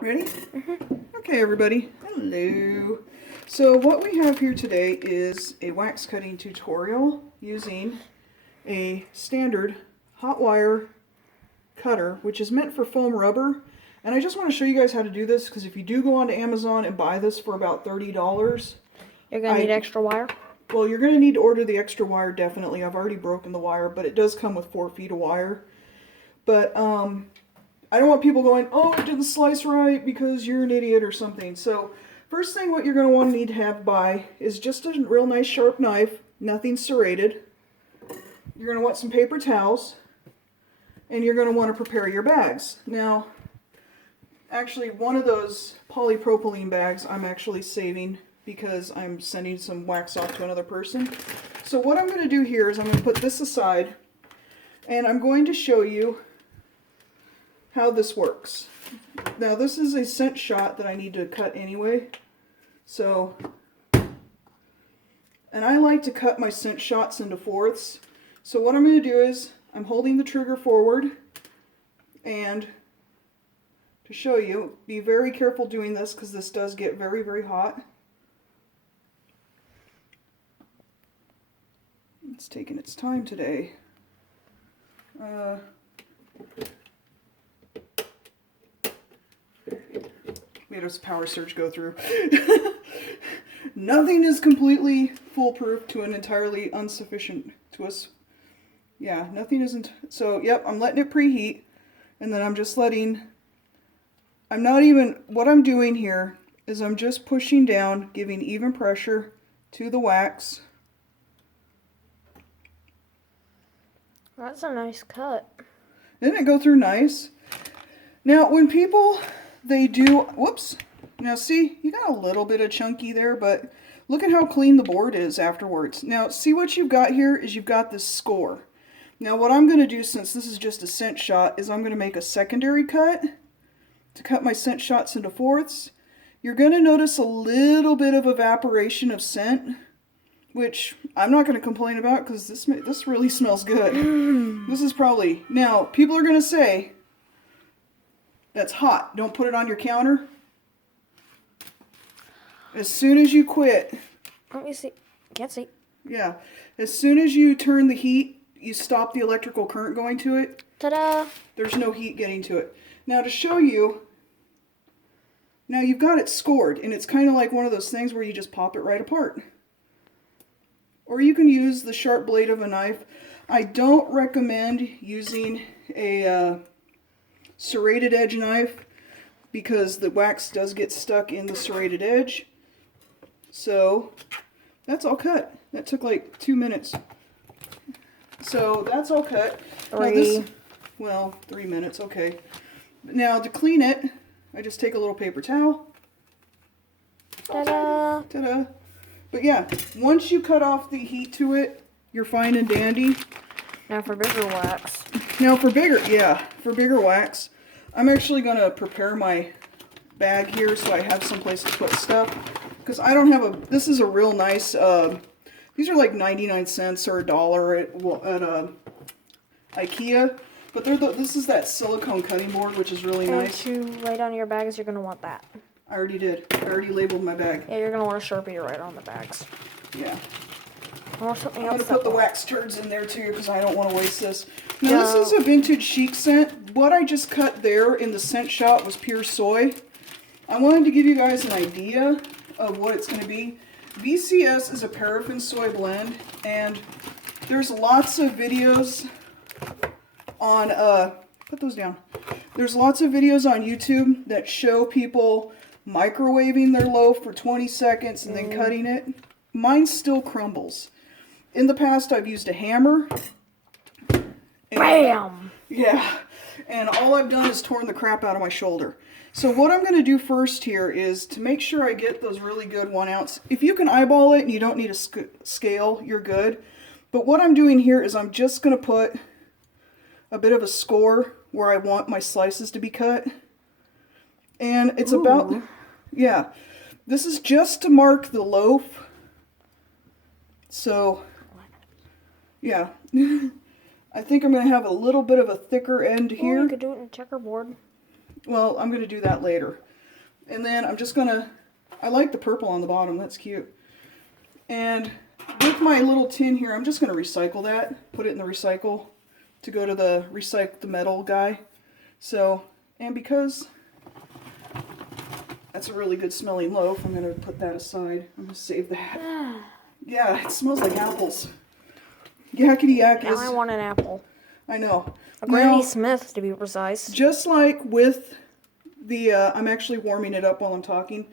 Ready? Okay, everybody. Hello. So what we have here today is a wax cutting tutorial using a standard hot wire cutter, which is meant for foam rubber. And I just want to show you guys how to do this, because if you do go onto Amazon and buy this for about $30, you're going to need extra wire? Well, you're going to need to order the extra wire, definitely. I've already broken the wire, but it does come with 4 feet of wire. But I don't want people going, oh, it didn't slice right because you're an idiot or something. So first thing what you're going to want to need to have by is just a real nice sharp knife, nothing serrated. You're going to want some paper towels, and you're going to want to prepare your bags. Now, actually, one of those polypropylene bags I'm actually saving because I'm sending some wax off to another person. So what I'm going to do here is I'm going to put this aside, and I'm going to show you how this works. Now this is a scent shot that I need to cut anyway. So, and I like to cut my scent shots into fourths. So what I'm going to do is I'm holding the trigger forward, and to show you, be very careful doing this because this does get very, very hot. It's taking its time today. We had a power surge go through. Nothing is completely foolproof to an entirely insufficient to us. Yeah, nothing isn't. So, yep, I'm letting it preheat, and then I'm just letting, what I'm doing here is I'm just pushing down, giving even pressure to the wax. That's a nice cut. Didn't it go through nice? Now, when people, they do, whoops. Now see, you got a little bit of chunky there, but look at how clean the board is afterwards. Now, see what you've got here is you've got this score. Now, what I'm going to do, since this is just a scent shot, is I'm going to make a secondary cut to cut my scent shots into fourths. You're going to notice a little bit of evaporation of scent, which I'm not going to complain about because this really smells good. This is probably, now, people are going to say, that's hot. Don't put it on your counter. As soon as you quit. Let me see. Can't see. Yeah. As soon as you turn the heat, you stop the electrical current going to it. Ta-da! There's no heat getting to it. Now to show you, now you've got it scored, and it's kind of like one of those things where you just pop it right apart. Or you can use the sharp blade of a knife. I don't recommend using a serrated edge knife because the wax does get stuck in the serrated edge. So that's all cut. That took like 2 minutes. So that's all cut. 3. Well, 3 minutes, okay. Now to clean it, I just take a little paper towel. Ta-da! Ta-da! But yeah, once you cut off the heat to it, you're fine and dandy. Now for bigger wax. Now for bigger wax, I'm actually going to prepare my bag here so I have some place to put stuff. Because I don't have this is a real nice, these are like 99 cents or $1 at IKEA. But this is that silicone cutting board, which is really nice. And to write on your bags, you're going to want that. I already did. I already labeled my bag. Yeah, you're going to want a Sharpie to write on the bags. Yeah. Or something I'm else. going to put the wax turds in there too because I don't want to waste this. Now this is a vintage Chic scent. What I just cut there in the scent shot was Par Soy. I wanted to give you guys an idea of what it's going to be. VCS is a paraffin soy blend, and there's lots of videos on, put those down. There's lots of videos on YouTube that show people microwaving their loaf for 20 seconds and then cutting it. Mine still crumbles. In the past, I've used a hammer. BAM! Yeah, and all I've done is torn the crap out of my shoulder. So what I'm going to do first here is to make sure I get those really good 1 ounce. If you can eyeball it and you don't need a scale, you're good. But what I'm doing here is I'm just going to put a bit of a score where I want my slices to be cut. And it's about, yeah, this is just to mark the loaf. So, yeah. I think I'm going to have a little bit of a thicker end here. You could do it in checkerboard. Well, I'm going to do that later. And then I'm just gonna, I like the purple on the bottom, that's cute. And with my little tin here, I'm just gonna recycle that, put it in the recycle to go to the recycle the metal guy. So, and because that's a really good smelling loaf, I'm gonna put that aside. I'm gonna save that. Yeah, it smells like apples. Yakety yak Now is, I want an apple. I know. A Granny Now, Smith, to be precise. just like with the, I'm actually warming it up while I'm talking.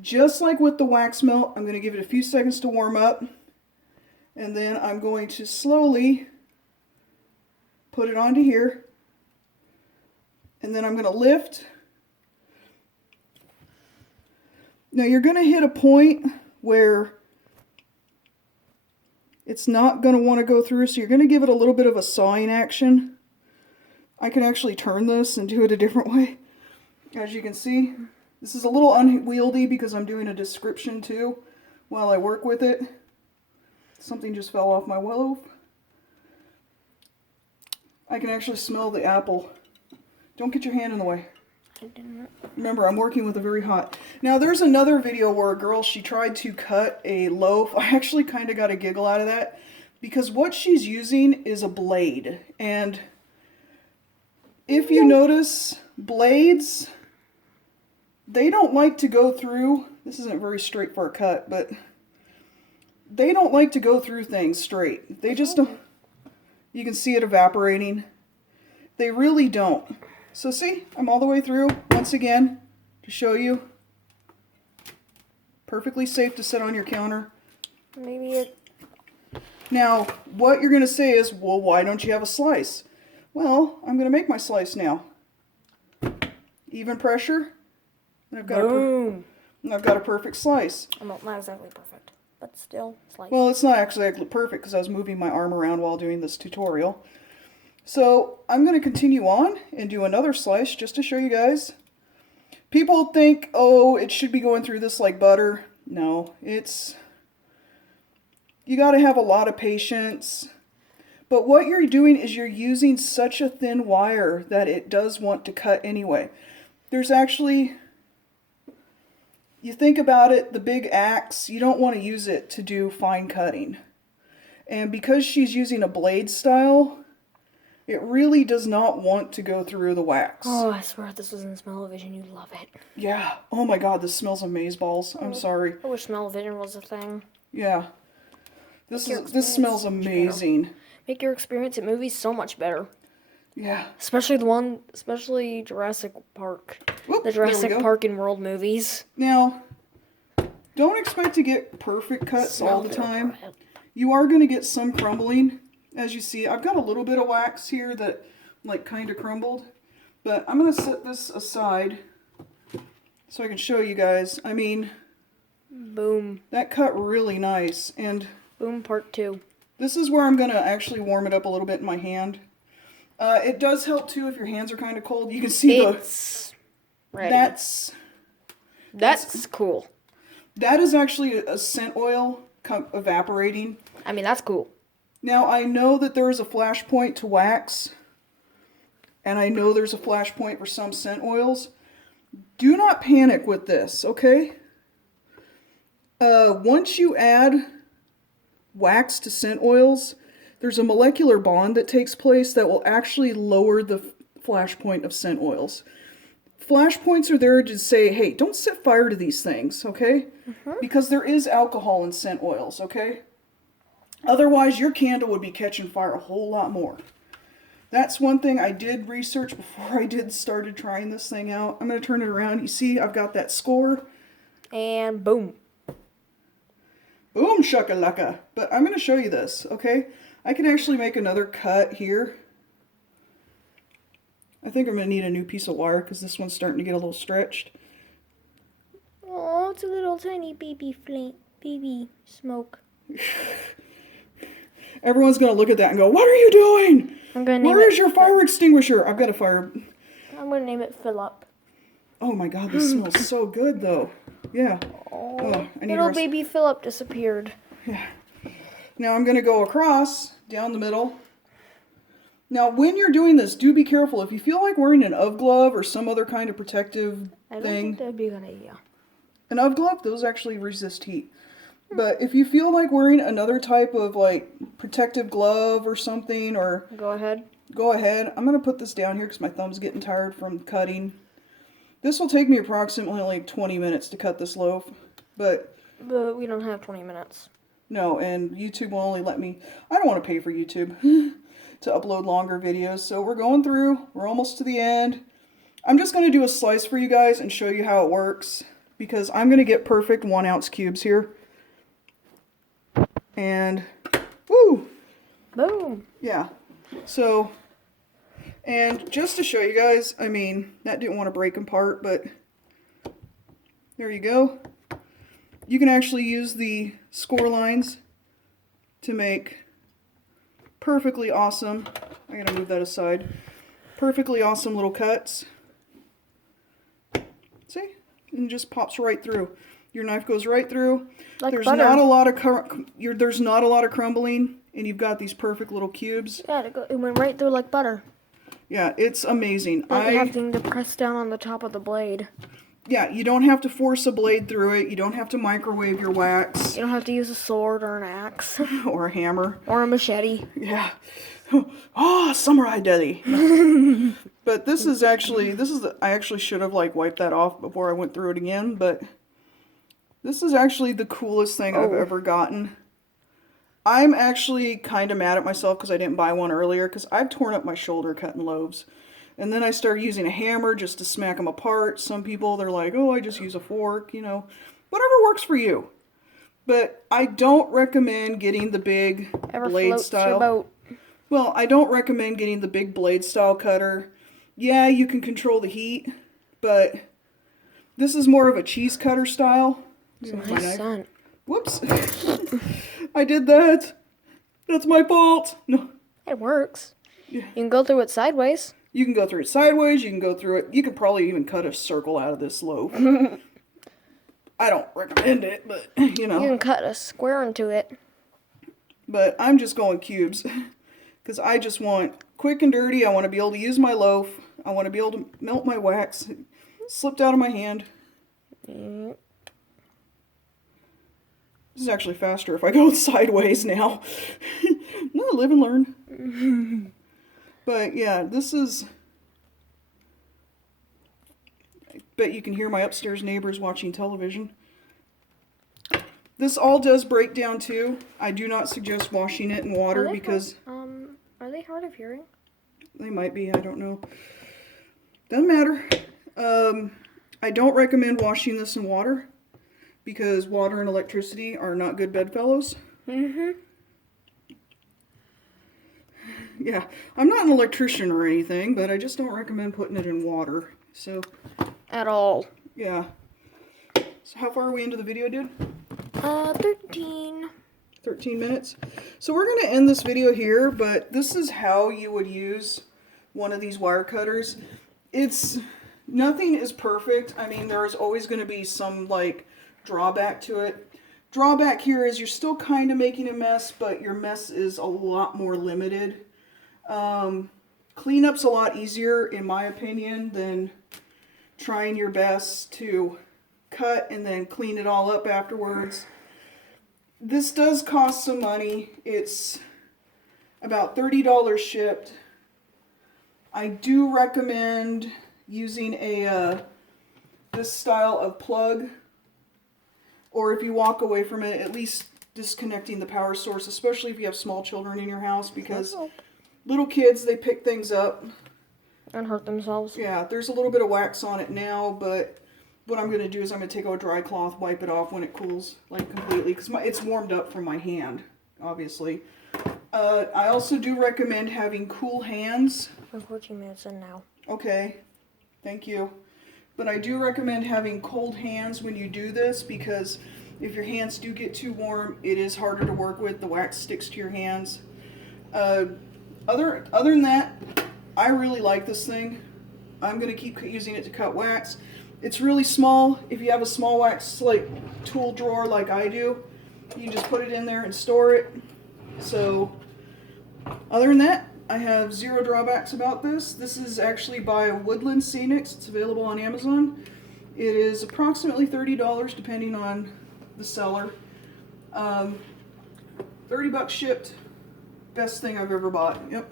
Just like with the wax melt, I'm going to give it a few seconds to warm up. And then I'm going to slowly put it onto here. And then I'm going to lift. Now you're going to hit a point where it's not going to want to go through. So you're going to give it a little bit of a sawing action. I can actually turn this and do it a different way. As you can see, this is a little unwieldy because I'm doing a description too while I work with it. Something just fell off my loaf. I can actually smell the apple. Don't get your hand in the way. I didn't. Remember, I'm working with a very hot. Now, there's another video where a girl, she tried to cut a loaf. I actually kind of got a giggle out of that because what she's using is a blade. And if you notice, blades, they don't like to go through, this isn't very straight for a cut, but they don't like to go through things straight. They just don't, you can see it evaporating. They really don't. So see, I'm all the way through, once again, to show you. Perfectly safe to sit on your counter. Maybe it... Now, what you're going to say is, well, why don't you have a slice? Well, I'm going to make my slice now. Even pressure. And I've got a perfect slice. Well, not exactly perfect, but still slice. Well, it's not actually perfect because I was moving my arm around while doing this tutorial. So I'm going to continue on and do another slice just to show you guys. People think, oh, it should be going through this like butter. No, it's... You got to have a lot of patience. But what you're doing is you're using such a thin wire that it does want to cut anyway. There's actually... You think about it, the big axe, you don't want to use it to do fine cutting. And because she's using a blade style, it really does not want to go through the wax. Oh, I swear if this was in smell-o-vision, you'd love it. Yeah. Oh my god, this smells of mazeballs. I'm sorry. I wish smell-o-vision was a thing. Yeah. This smells amazing. Make your experience at movies so much better. Yeah. Especially Jurassic Park. Whoop, The Jurassic Park and World movies. Now, don't expect to get perfect cuts Smell all the their time. breath. You are going to get some crumbling. As you see, I've got a little bit of wax here that like kind of crumbled. But I'm going to set this aside so I can show you guys. I mean, Boom. that cut really nice. And Boom part 2. this is where I'm going to actually warm it up a little bit in my hand. It does help too if your hands are kind of cold. You can see It's ready. that's cool. That is actually a scent oil evaporating. I mean, that's cool. Now, I know that there is a flash point to wax, and I know there's a flash point for some scent oils. Do not panic with this, okay? Once you add wax to scent oils, there's a molecular bond that takes place that will actually lower the flash point of scent oils. Flash points are there to say, hey, don't set fire to these things, okay? Because there is alcohol in scent oils, okay? Otherwise, your candle would be catching fire a whole lot more. That's one thing I did research before I started trying this thing out. I'm going to turn it around. You see, I've got that score. And boom. Boom, shakalaka. But I'm going to show you this, okay? I can actually make another cut here. I think I'm going to need a new piece of wire because this one's starting to get a little stretched. Oh, it's a little tiny baby flame, baby smoke. Everyone's going to look at that and go, what are you doing? I'm gonna name Where is your fire extinguisher? I've got a fire. I'm gonna name it Philip. Oh my god, this smells so good though. Yeah. Oh, I need little baby Philip disappeared. Yeah. Now I'm going to go across, down the middle, Now, when you're doing this, do be careful. If you feel like wearing an UV glove or some other kind of protective I don't thing, think that'd be a good idea. an UV glove, those actually resist heat. But if you feel like wearing another type of like protective glove or something, or Go ahead. go ahead. I'm going to put this down here because my thumb's getting tired from cutting. This will take me approximately like 20 minutes to cut this loaf. But we don't have 20 minutes. no, and YouTube will only let me, I don't want to pay for YouTube to upload longer videos. So we're going through, we're almost to the end. I'm just going to do a slice for you guys and show you how it works, because I'm going to get perfect 1 ounce cubes here. And, woo! Boom! Yeah. So, and just to show you guys, I mean, that didn't want to break apart, but there you go. You can actually use the score lines to make perfectly awesome, I gotta move that aside, perfectly awesome little cuts. See? And it just pops right through. Your knife goes right through. Like there's butter. not a lot of there's not a lot of crumbling, and you've got these perfect little cubes. Yeah, it went right through like butter. Yeah, it's amazing. Not having to press down on the top of the blade. Yeah, you don't have to force a blade through it. You don't have to microwave your wax. You don't have to use a sword or an axe. Or a hammer. Or a machete. Yeah. Oh, samurai deli. But this is I actually should have like wiped that off before I went through it again, but this is actually the coolest thing I've ever gotten. I'm actually kind of mad at myself because I didn't buy one earlier, because I've torn up my shoulder cutting loaves. And then I started using a hammer just to smack them apart. Some people, they're like, oh, I just use a fork, you know. Whatever works for you. But I don't recommend getting the big blade style. Well, I don't recommend getting the big blade style cutter. Yeah, you can control the heat, but this is more of a cheese cutter style. It's a nice scent. Whoops. I did that. That's my fault. No. It works. Yeah. You can go through it sideways. You can go through it sideways. You can go through it. You could probably even cut a circle out of this loaf. I don't recommend it, but, you know. You can cut a square into it. But I'm just going cubes. Because I just want quick and dirty. I want to be able to use my loaf. I want to be able to melt my wax. It slipped out of my hand. Mm. This is actually faster if I go sideways now. No, live and learn. But yeah, this is... I bet you can hear my upstairs neighbors watching television. This all does break down too. I do not suggest washing it in water because... Are they hard of hearing? They might be, I don't know. Doesn't matter. I don't recommend washing this in water because water and electricity are not good bedfellows. Mm-hmm. Yeah, I'm not an electrician or anything, but I just don't recommend putting it in water. So... At all. Yeah. So how far are we into the video, dude? 13. 13 minutes. So we're going to end this video here, but this is how you would use one of these wire cutters. Nothing is perfect. I mean, there is always going to be some, like, drawback to it. Drawback here is you're still kind of making a mess, but your mess is a lot more limited. Cleanup's a lot easier, in my opinion, than trying your best to cut and then clean it all up afterwards. This does cost some money. It's about $30 shipped. I do recommend using this style of plug, or if you walk away from it, at least disconnecting the power source, especially if you have small children in your house, because little kids, they pick things up and hurt themselves. Yeah, there's a little bit of wax on it now, but what I'm going to do is I'm going to take a dry cloth, wipe it off when it cools, like, completely, because it's warmed up from my hand, obviously. I also do recommend having cool hands. We're 14 minutes in now. Okay, thank you. But I do recommend having cold hands when you do this, because if your hands do get too warm, it is harder to work with. The wax sticks to your hands. Other than that, I really like this thing. I'm going to keep using it to cut wax. It's really small. If you have a small wax like tool drawer like I do, you can just put it in there and store it. So, other than that, I have zero drawbacks about this. This is actually by Woodland Scenics. It's available on Amazon. It is approximately $30 depending on the seller. 30 bucks shipped. Best thing I've ever bought. Yep.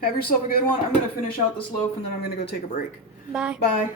Have yourself a good one. I'm going to finish out this loaf and then I'm going to go take a break. Bye. Bye.